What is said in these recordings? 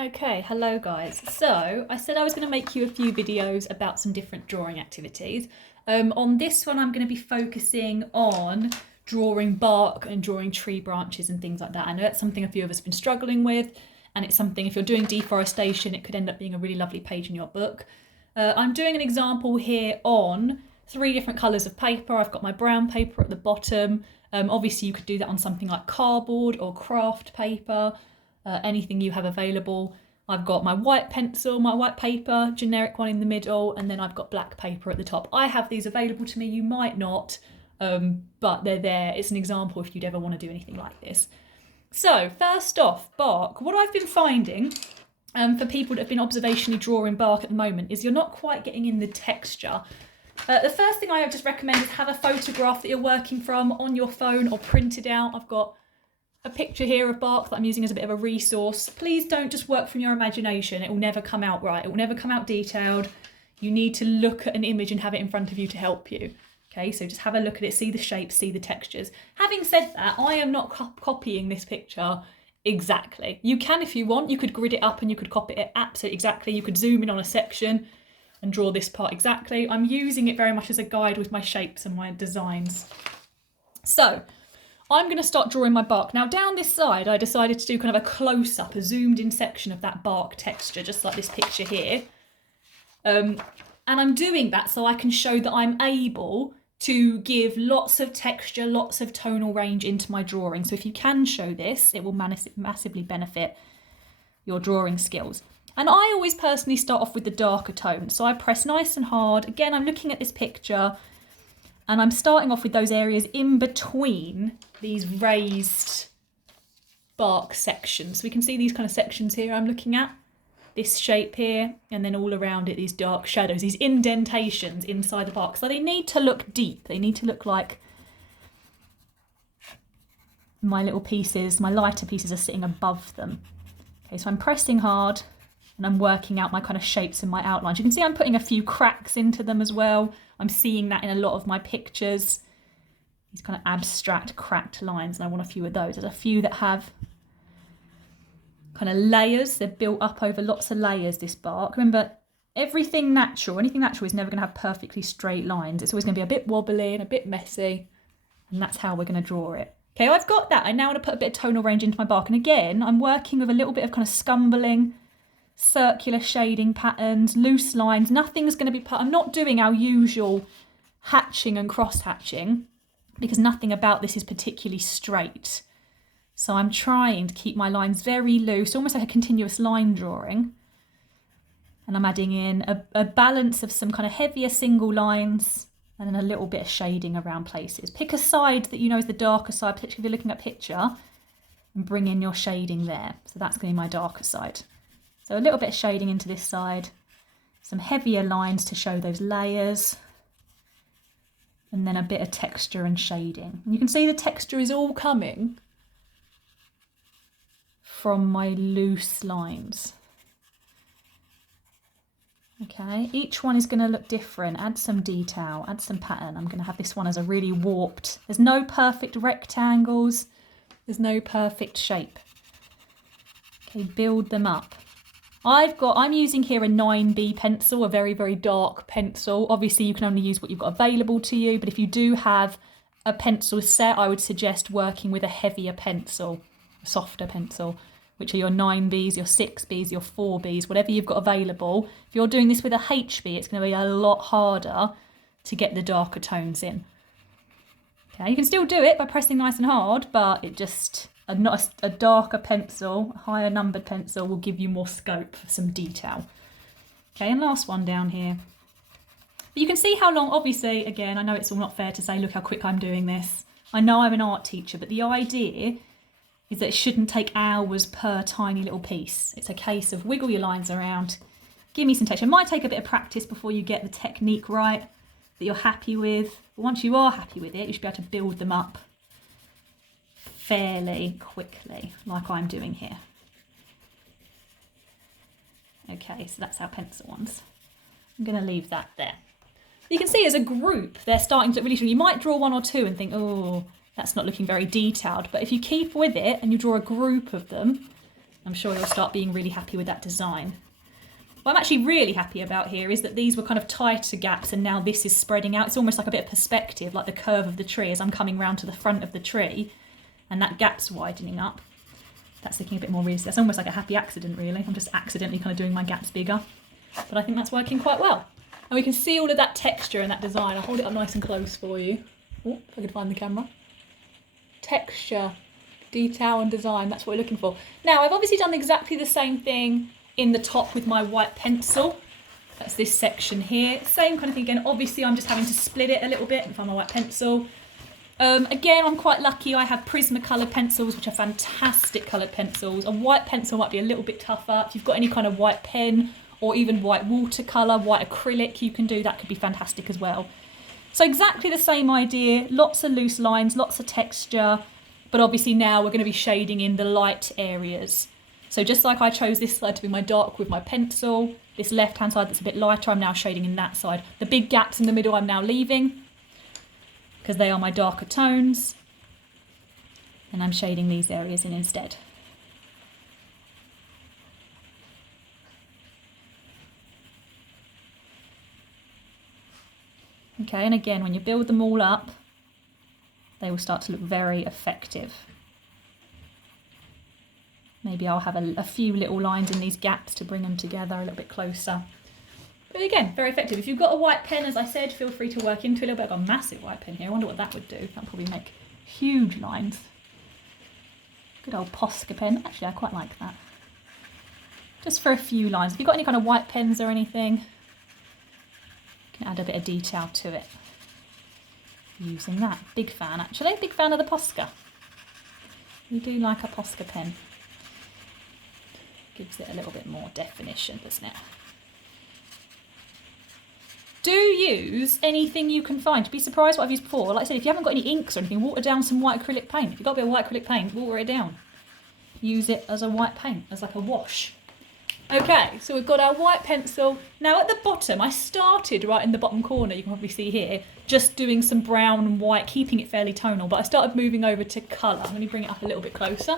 Okay, hello guys. So I said I was going to make you a few videos about some different drawing activities. On this one I'm going to be focusing on drawing bark and drawing tree branches and things like that. I know that's something a few of us have been struggling with, and it's something, if you're doing deforestation, it could end up being a really lovely page in your book. I'm doing an example here on 3 different colours of paper. I've got my brown paper at the bottom. Obviously you could do that on something like cardboard or craft paper. Anything you have available. I've got my white pencil, my white paper, generic one in the middle, and then I've got black paper at the top. I have these available to me, you might not, but they're there. It's an example if you'd ever want to do anything like this. So first off, bark. What I've been finding for people that have been observationally drawing bark at the moment is you're not quite getting in the texture. The first thing I would just recommend is have a photograph that you're working from on your phone or printed out. I've got a picture here of bark that I'm using as a bit of a resource. Please don't just work from your imagination. It will never come out right. It will never come out detailed. You need to look at an image and have it in front of you to help you. Okay, so just have a look at it, see the shapes, see the textures. Having said that, I am not copying this picture exactly. You can if you want. You could grid it up and you could copy it absolutely exactly. You could zoom in on a section and draw this part exactly. I'm using it very much as a guide with my shapes and my designs. So I'm going to start drawing my bark. Now down this side, I decided to do kind of a close-up, a zoomed-in section of that bark texture, just like this picture here. And I'm doing that so I can show that I'm able to give lots of texture, lots of tonal range into my drawing. So if you can show this, it will massively benefit your drawing skills. And I always personally start off with the darker tones. So I press nice and hard. Again, I'm looking at this picture and I'm starting off with those areas in between these raised bark sections. So we can see these kind of sections here I'm looking at. This shape here, and then all around it, these dark shadows, these indentations inside the bark. So they need to look deep. They need to look like my little pieces, my lighter pieces are sitting above them. Okay, so I'm pressing hard and I'm working out my kind of shapes and my outlines. You can see I'm putting a few cracks into them as well. I'm seeing that in a lot of my pictures. These kind of abstract cracked lines, and I want a few of those. There's a few that have kind of layers. They're built up over lots of layers, this bark. Remember, anything natural is never going to have perfectly straight lines. It's always going to be a bit wobbly and a bit messy, and that's how we're going to draw it. Okay, I've got that. I now want to put a bit of tonal range into my bark, and again, I'm working with a little bit of kind of scumbling, circular shading patterns, loose lines. Nothing's going to be I'm not doing our usual hatching and cross hatching because nothing about this is particularly straight. So I'm trying to keep my lines very loose, almost like a continuous line drawing. And I'm adding in a balance of some kind of heavier single lines and then a little bit of shading around places. Pick a side that you know is the darker side, particularly if you're looking at a picture, and bring in your shading there. So that's going to be my darker side. So a little bit of shading into this side, some heavier lines to show those layers, and then a bit of texture and shading. And you can see the texture is all coming from my loose lines. Okay, each one is going to look different. Add some detail, add some pattern. I'm going to have this one as a really warped. There's no perfect rectangles. There's no perfect shape. Okay, build them up. I'm using here a 9B pencil, a very, very dark pencil. Obviously, you can only use what you've got available to you, but if you do have a pencil set, I would suggest working with a heavier pencil, a softer pencil, which are your 9Bs, your 6Bs, your 4Bs, whatever you've got available. If you're doing this with a HB, it's going to be a lot harder to get the darker tones in. Okay, you can still do it by pressing nice and hard, but it just... a darker pencil, a higher numbered pencil will give you more scope for some detail. Okay, and last one down here. But you can see how long, obviously, again, I know it's all not fair to say, look how quick I'm doing this. I know I'm an art teacher, but the idea is that it shouldn't take hours per tiny little piece. It's a case of wiggle your lines around, give me some texture. It might take a bit of practice before you get the technique right that you're happy with. But once you are happy with it, you should be able to build them up fairly quickly, like I'm doing here. Okay, so that's our pencil ones. I'm going to leave that there. You can see as a group, they're starting to look really strong. You might draw one or two and think, oh, that's not looking very detailed. But if you keep with it and you draw a group of them, I'm sure you'll start being really happy with that design. What I'm actually really happy about here is that these were kind of tighter gaps and now this is spreading out. It's almost like a bit of perspective, like the curve of the tree as I'm coming round to the front of the tree and that gap's widening up. That's looking a bit more realistic. That's almost like a happy accident, really. I'm just accidentally kind of doing my gaps bigger. But I think that's working quite well. And we can see all of that texture and that design. I'll hold it up nice and close for you. Oh, if I could find the camera. Texture, detail and design, that's what we're looking for. Now, I've obviously done exactly the same thing in the top with my white pencil. That's this section here. Same kind of thing again. Obviously, I'm just having to split it a little bit and find my white pencil. Again, I'm quite lucky. I have Prismacolor pencils, which are fantastic coloured pencils. A white pencil might be a little bit tougher. If you've got any kind of white pen or even white watercolour, white acrylic you can do, that could be fantastic as well. So exactly the same idea, lots of loose lines, lots of texture, but obviously now we're going to be shading in the light areas. So just like I chose this side to be my dark with my pencil, this left-hand side that's a bit lighter, I'm now shading in that side. The big gaps in the middle I'm now leaving, because they are my darker tones, and I'm shading these areas in instead. Okay, and again, when you build them all up, they will start to look very effective. Maybe I'll have a few little lines in these gaps to bring them together a little bit closer. But again, very effective. If you've got a white pen, as I said, feel free to work into it a little bit. I've got a massive white pen here. I wonder what that would do. That'll probably make huge lines. Good old Posca pen. Actually, I quite like that. Just for a few lines. If you've got any kind of white pens or anything, you can add a bit of detail to it using that. Big fan, actually. Big fan of the Posca. We do like a Posca pen. Gives it a little bit more definition, doesn't it? Do use anything you can find. To be surprised what I've used before. Like I said, if you haven't got any inks or anything, water down some white acrylic paint. If you've got a bit of white acrylic paint, water it down. Use it as a white paint, as like a wash. Okay, so we've got our white pencil. Now at the bottom, I started right in the bottom corner, you can probably see here, just doing some brown and white, keeping it fairly tonal, but I started moving over to colour. Let me bring it up a little bit closer.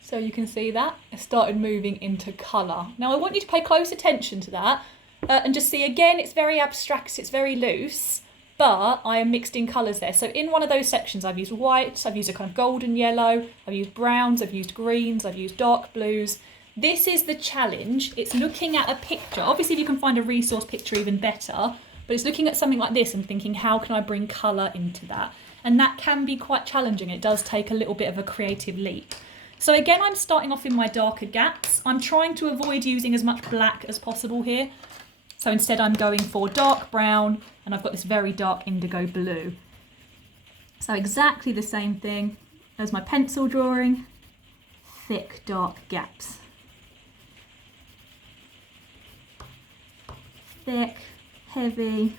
So you can see that. I started moving into colour. Now I want you to pay close attention to that. And just see, again, it's very abstract, it's very loose, but I am mixed in colours there. So in one of those sections, I've used white, I've used a kind of golden yellow, I've used browns, I've used greens, I've used dark blues. This is the challenge. It's looking at a picture. Obviously, if you can find a resource picture, even better, but it's looking at something like this and thinking, how can I bring colour into that? And that can be quite challenging. It does take a little bit of a creative leap. So again, I'm starting off in my darker gaps. I'm trying to avoid using as much black as possible here. So instead I'm going for dark brown and I've got this very dark indigo blue. So exactly the same thing as my pencil drawing, thick dark gaps. Thick, heavy,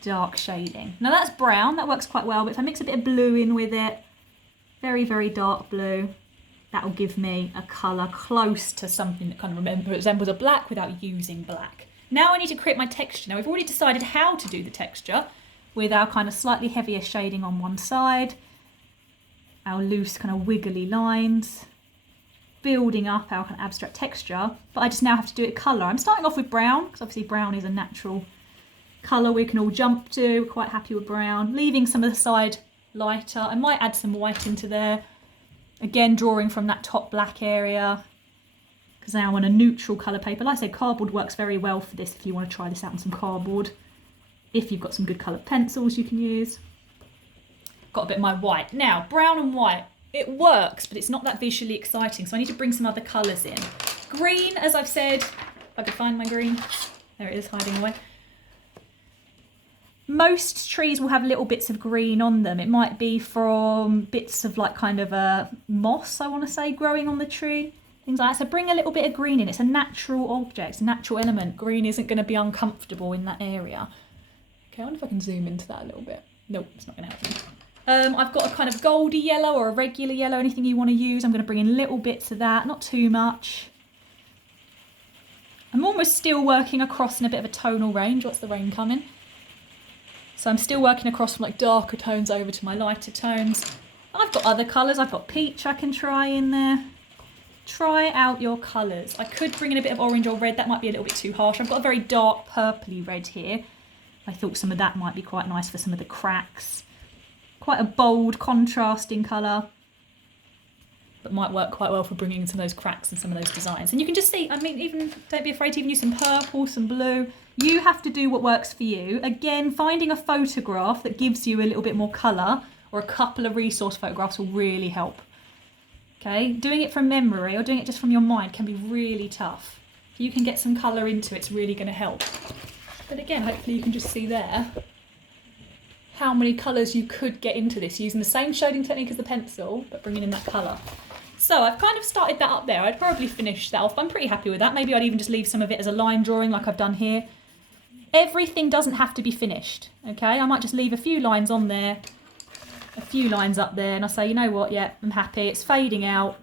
dark shading. Now that's brown, that works quite well, but if I mix a bit of blue in with it, very, very dark blue, that'll give me a colour close to something that kind of resembles a black without using black. Now I need to create my texture. Now we've already decided how to do the texture with our kind of slightly heavier shading on one side, our loose kind of wiggly lines, building up our kind of abstract texture, but I just now have to do it colour. I'm starting off with brown, because obviously brown is a natural colour we can all jump to. We're quite happy with brown, leaving some of the side lighter. I might add some white into there. Again, drawing from that top black area, because now I want a neutral colour paper. Like I said, cardboard works very well for this if you want to try this out on some cardboard. If you've got some good coloured pencils you can use. Got a bit of my white. Now, brown and white, it works, but it's not that visually exciting, so I need to bring some other colours in. Green, as I've said, if I could find my green. There it is, hiding away. Most trees will have little bits of green on them. It might be from bits of like kind of a moss, I want to say, growing on the tree. Things like that. So bring a little bit of green in. It's a natural object, a natural element. Green isn't going to be uncomfortable in that area. Okay, I wonder if I can zoom into that a little bit. Nope, it's not going to help me. I've got a kind of goldy yellow or a regular yellow, anything you want to use. I'm going to bring in little bits of that, not too much. I'm almost still working across in a bit of a tonal range. What's the rain coming? So I'm still working across from like darker tones over to my lighter tones. I've got other colours. I've got peach I can try in there. try out your colours. I could bring in a bit of orange or red, that might be a little bit too harsh. I've got a very dark purpley red here. I thought some of that might be quite nice for some of the cracks. Quite a bold, contrasting colour, but might work quite well for bringing in some of those cracks and some of those designs. And you can just see, I mean, even don't be afraid to even use some purple, some blue. You have to do what works for you. Again, finding a photograph that gives you a little bit more colour or a couple of resource photographs will really help. Okay, doing it from memory or doing it just from your mind can be really tough. If you can get some colour into it, it's really going to help. But again, hopefully you can just see there how many colours you could get into this using the same shading technique as the pencil, but bringing in that colour. So I've kind of started that up there. I'd probably finish that off. I'm pretty happy with that. Maybe I'd even just leave some of it as a line drawing like I've done here. Everything doesn't have to be finished, okay? I might just leave a few lines on there, a few lines up there, and I say, you know what, yeah, I'm happy. It's fading out.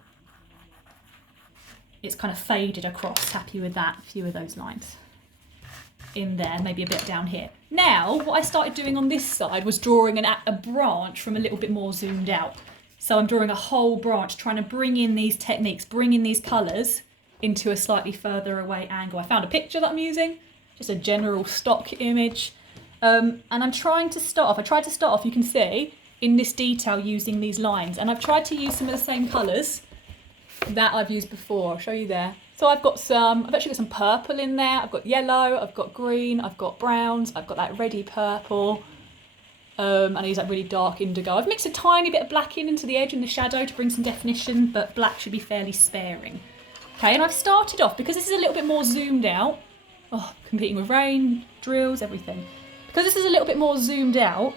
It's kind of faded across. Happy with that. A few of those lines in there, maybe a bit down here. Now, what I started doing on this side was drawing a branch from a little bit more zoomed out. So I'm drawing a whole branch, trying to bring in these techniques, bring in these colours into a slightly further away angle. I found a picture that I'm using, just a general stock image. And I'm trying to start off, I tried to start off, you can see, in this detail using these lines. And I've tried to use some of the same colours that I've used before. I'll show you there. So I've actually got some purple in there, I've got yellow, I've got green, I've got browns, I've got that reddy purple, and I use that really dark indigo. I've mixed a tiny bit of black into the edge and the shadow to bring some definition, but black should be fairly sparing. Okay, and I've started off, because this is a little bit more zoomed out, competing with rain, drills, everything. Because this is a little bit more zoomed out,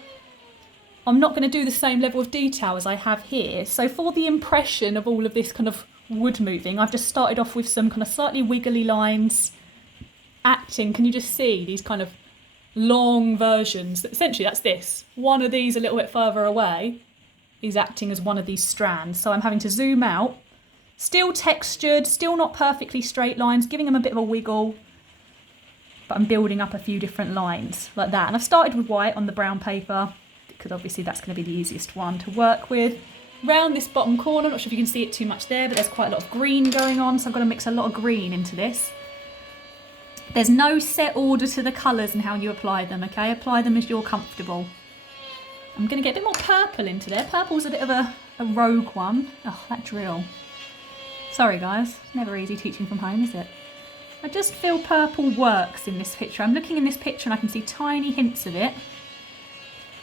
I'm not going to do the same level of detail as I have here. So for the impression of all of this kind of wood moving, I've just started off with some kind of slightly wiggly lines acting. Can you just see these kind of long versions? Essentially that's this. One of these a little bit further away is acting as one of these strands. So I'm having to zoom out, still textured, still not perfectly straight lines, giving them a bit of a wiggle, but I'm building up a few different lines like that. And I've started with white on the brown paper because obviously that's going to be the easiest one to work with. Round this bottom corner, not sure if you can see it too much there, but there's quite a lot of green going on, so I've got to mix a lot of green into this. There's no set order to the colours and how you apply them, okay? Apply them as you're comfortable. I'm going to get a bit more purple into there. Purple's a bit of a rogue one. Oh, that drill. Sorry guys, it's never easy teaching from home, is it? I just feel purple works in this picture. I'm looking in this picture and I can see tiny hints of it.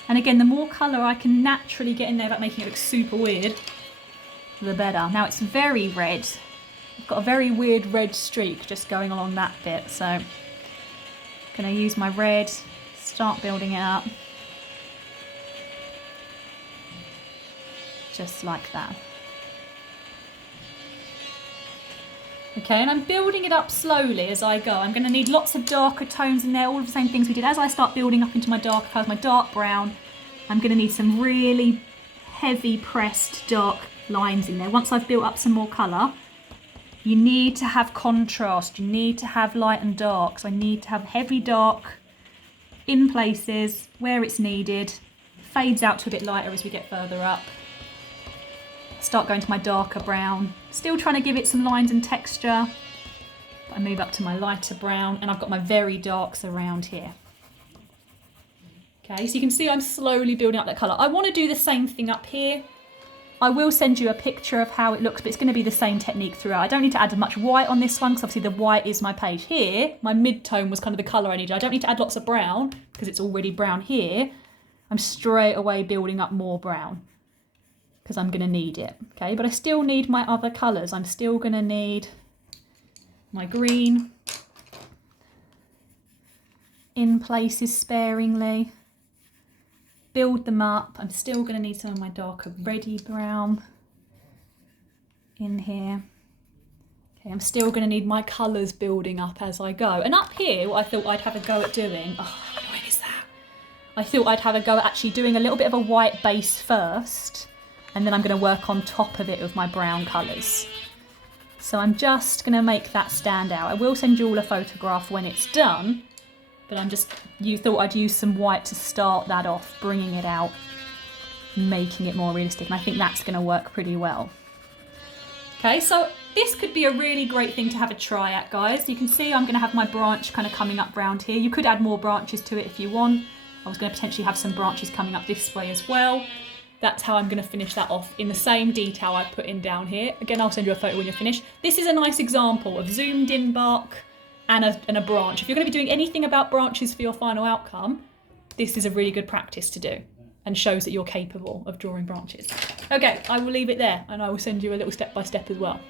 And again, the more colour I can naturally get in there without making it look super weird, the better. Now it's very red. I've got a very weird red streak just going along that bit. So I'm going to use my red, start building it up. Just like that. Okay, and I'm building it up slowly as I go. I'm going to need lots of darker tones in there, all of the same things we did. As I start building up into my darker colours, my dark brown, I'm going to need some really heavy pressed dark lines in there. Once I've built up some more colour, you need to have contrast. You need to have light and dark. So I need to have heavy dark in places where it's needed. Fades out to a bit lighter as we get further up. Start going to my darker brown, still trying to give it some lines and texture, but I move up to my lighter brown and I've got my very darks around here. Okay, so you can see I'm slowly building up that colour. I want to do the same thing up here. I will send you a picture of how it looks, but it's going to be the same technique throughout. I don't need to add much white on this one because obviously the white is my page. Here, my mid-tone was kind of the colour I needed. I don't need to add lots of brown because it's already brown here. I'm straight away building up more brown, because I'm going to need it, okay? But I still need my other colours. I'm still going to need my green in places sparingly. Build them up. I'm still going to need some of my darker reddy brown in here. Okay, I'm still going to need my colours building up as I go. And up here, what I thought I'd have a go at doing, oh, how annoying is that? I thought I'd have a go at actually doing a little bit of a white base first, and then I'm going to work on top of it with my brown colours. So I'm just going to make that stand out. I will send you all a photograph when it's done, but you thought I'd use some white to start that off, bringing it out, making it more realistic, and I think that's going to work pretty well. Okay, so this could be a really great thing to have a try at, guys. You can see I'm going to have my branch kind of coming up round here. You could add more branches to it if you want. I was going to potentially have some branches coming up this way as well. That's how I'm going to finish that off in the same detail I put in down here. Again, I'll send you a photo when you're finished. This is a nice example of zoomed in bark and a branch. If you're going to be doing anything about branches for your final outcome, this is a really good practice to do and shows that you're capable of drawing branches. Okay, I will leave it there and I will send you a little step by step as well.